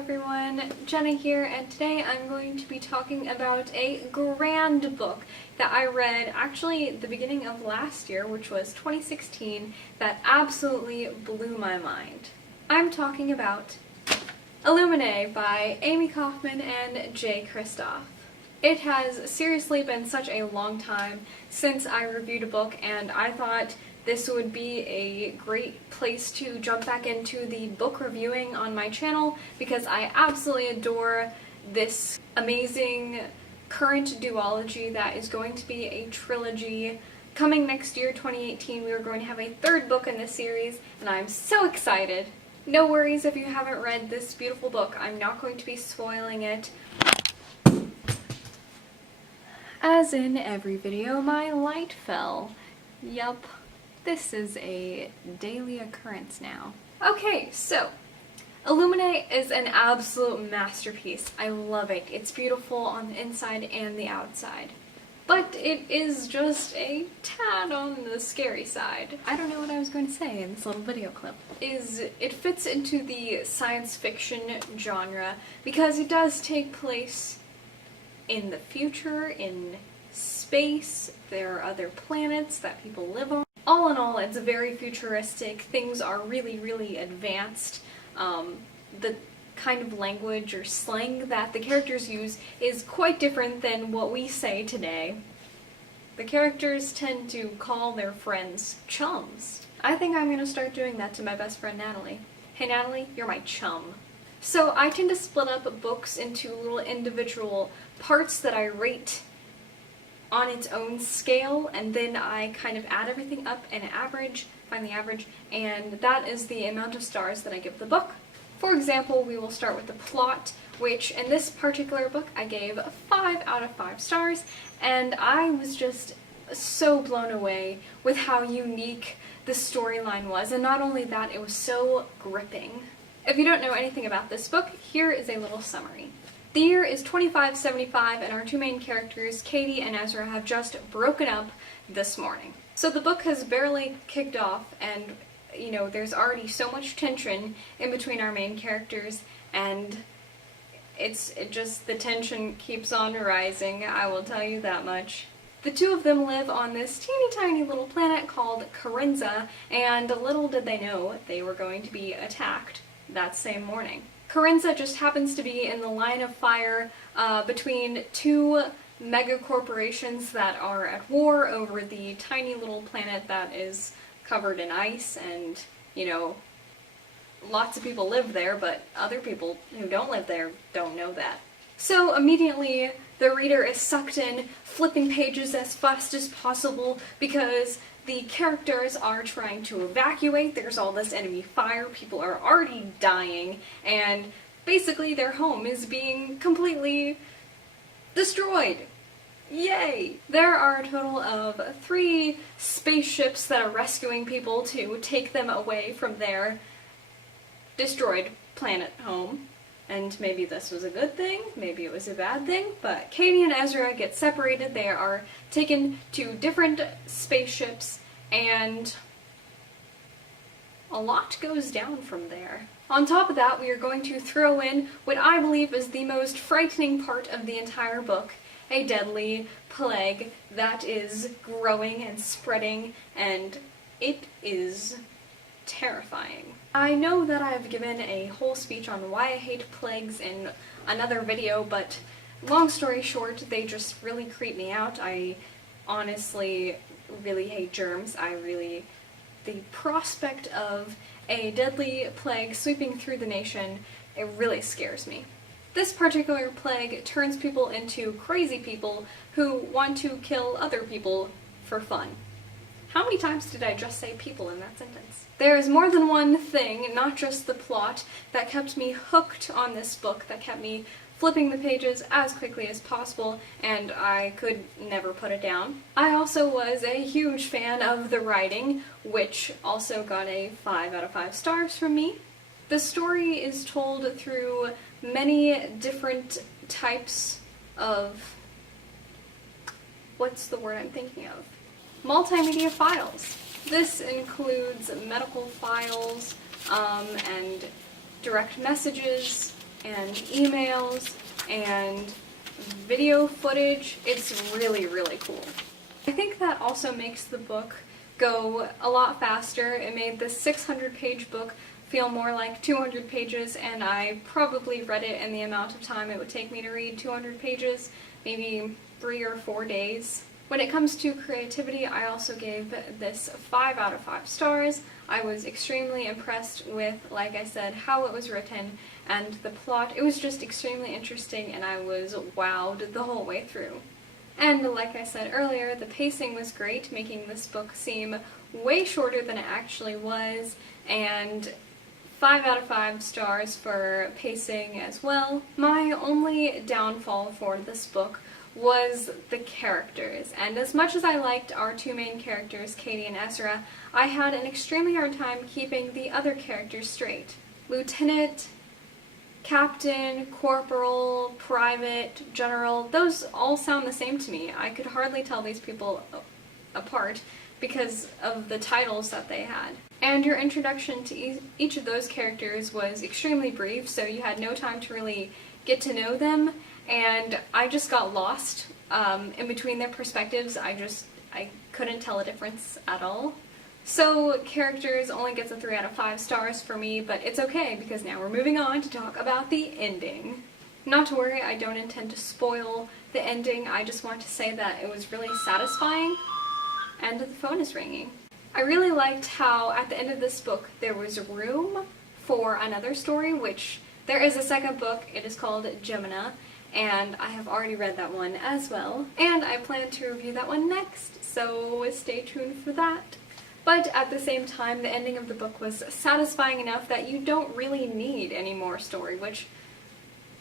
everyone, Jenna here, and today I'm going to be talking about a grand book that I read actually the beginning of last year, which was 2016, that absolutely blew my mind. I'm talking about Illuminae by Amy Kaufman and Jay Kristoff. It has seriously been such a long time since I reviewed a book, and I thought this would be a great place to jump back into the book reviewing on my channel because I absolutely adore this amazing current duology that is going to be a trilogy. Coming next year, 2018, we are going to have a third book in this series, and I'm so excited. No worries if you haven't read this beautiful book, I'm not going to be spoiling it. As in every video, my light fell. Yup. This is a daily occurrence now. Okay, so Illuminae is an absolute masterpiece. I love it. It's beautiful on the inside and the outside. But it is just a tad on the scary side. I don't know what I was going to say in this little video clip. It fits into the science fiction genre because it does take place in the future, in space. There are other planets that people live on. All in all, it's very futuristic. Things are really, really advanced. The kind of language or slang that the characters use is quite different than what we say today. The characters tend to call their friends chums. I think I'm gonna start doing that to my best friend Natalie. Hey Natalie, you're my chum. So I tend to split up books into little individual parts that I rate on its own scale, and then I kind of add everything up and average, find the average, and that is the amount of stars that I give the book. For example, we will start with the plot, which in this particular book I gave 5 out of 5 stars, and I was just so blown away with how unique the storyline was, and not only that, it was so gripping. If you don't know anything about this book, here is a little summary. The year is 2575 and our two main characters, Katie and Ezra, have just broken up this morning. So the book has barely kicked off and, you know, there's already so much tension in between our main characters, and the tension keeps on rising, I will tell you that much. The two of them live on this teeny tiny little planet called Carenza, and little did they know they were going to be attacked that same morning. Carenza just happens to be in the line of fire between two mega corporations that are at war over the tiny little planet that is covered in ice, and, you know, lots of people live there, but other people who don't live there don't know that. So immediately the reader is sucked in, flipping pages as fast as possible because the characters are trying to evacuate. There's all this enemy fire, people are already dying, and basically their home is being completely destroyed. Yay! There are a total of 3 spaceships that are rescuing people to take them away from their destroyed planet home. And maybe this was a good thing, maybe it was a bad thing, but Katie and Ezra get separated. They are taken to different spaceships, and a lot goes down from there. On top of that, we are going to throw in what I believe is the most frightening part of the entire book, a deadly plague that is growing and spreading, and it is terrifying. I know that I've given a whole speech on why I hate plagues in another video, but long story short, they just really creep me out. I honestly really hate germs. The prospect of a deadly plague sweeping through the nation, it really scares me. This particular plague turns people into crazy people who want to kill other people for fun. How many times did I just say people in that sentence? There is more than one thing, not just the plot, that kept me hooked on this book, that kept me flipping the pages as quickly as possible, and I could never put it down. I also was a huge fan of the writing, which also got a 5 out of 5 stars from me. The story is told through many different types of... what's the word I'm thinking of? Multimedia files. This includes medical files, and direct messages, and emails and video footage. It's really, really cool. I think that also makes the book go a lot faster. It made this 600-page book feel more like 200 pages, and I probably read it in the amount of time it would take me to read 200 pages, maybe 3 or 4 days. When it comes to creativity, I also gave this 5 out of 5 stars. I was extremely impressed with, like I said, how it was written and the plot. It was just extremely interesting, and I was wowed the whole way through. And like I said earlier, the pacing was great, making this book seem way shorter than it actually was, and 5 out of 5 stars for pacing as well. My only downfall for this book was the characters, and as much as I liked our 2 main characters, Katie and Ezra, I had an extremely hard time keeping the other characters straight. Lieutenant, Captain, Corporal, Private, General, those all sound the same to me. I could hardly tell these people apart because of the titles that they had. And your introduction to each of those characters was extremely brief, so you had no time to really get to know them, and I just got lost in between their perspectives. I couldn't tell a difference at all. So characters only gets a 3 out of 5 stars for me, but it's okay because now we're moving on to talk about the ending. Not to worry, I don't intend to spoil the ending. I just want to say that it was really satisfying, and the phone is ringing. I really liked how at the end of this book there was room for another story, which there is a second book. It is called Gemina, and I have already read that one as well, and I plan to review that one next, so stay tuned for that. But at the same time, the ending of the book was satisfying enough that you don't really need any more story, which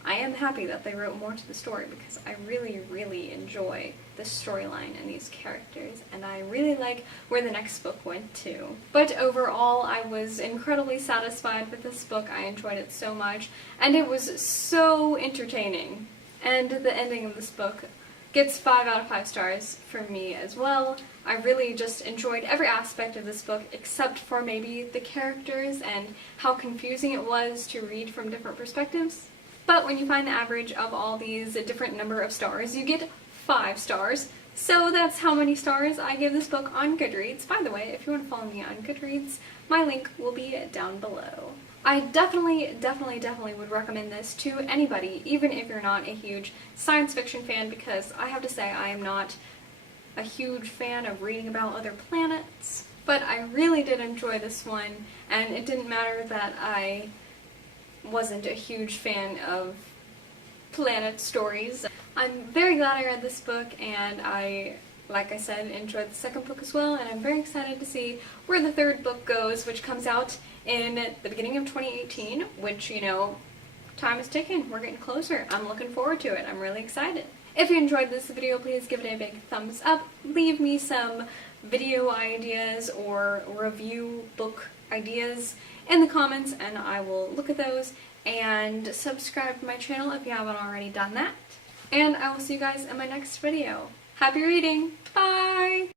I am happy that they wrote more to the story because I really, really enjoy the storyline and these characters, and I really like where the next book went to. But overall, I was incredibly satisfied with this book. I enjoyed it so much, and it was so entertaining. And the ending of this book gets 5 out of 5 stars for me as well. I really just enjoyed every aspect of this book except for maybe the characters and how confusing it was to read from different perspectives. But when you find the average of all these different number of stars, you get 5 stars. So that's how many stars I give this book on Goodreads. By the way, if you want to follow me on Goodreads, my link will be down below. I definitely would recommend this to anybody, even if you're not a huge science fiction fan, because I have to say I am not a huge fan of reading about other planets. But I really did enjoy this one, and it didn't matter that I wasn't a huge fan of planet stories. I'm very glad I read this book, and I, like I said, enjoyed the second book as well, and I'm very excited to see where the third book goes, which comes out in the beginning of 2018, which, you know, time is ticking. We're getting closer. I'm looking forward to it. I'm really excited. If you enjoyed this video, please give it a big thumbs up. Leave me some video ideas or review book ideas in the comments, and I will look at those, and subscribe to my channel if you haven't already done that. And I will see you guys in my next video. Happy reading! Bye!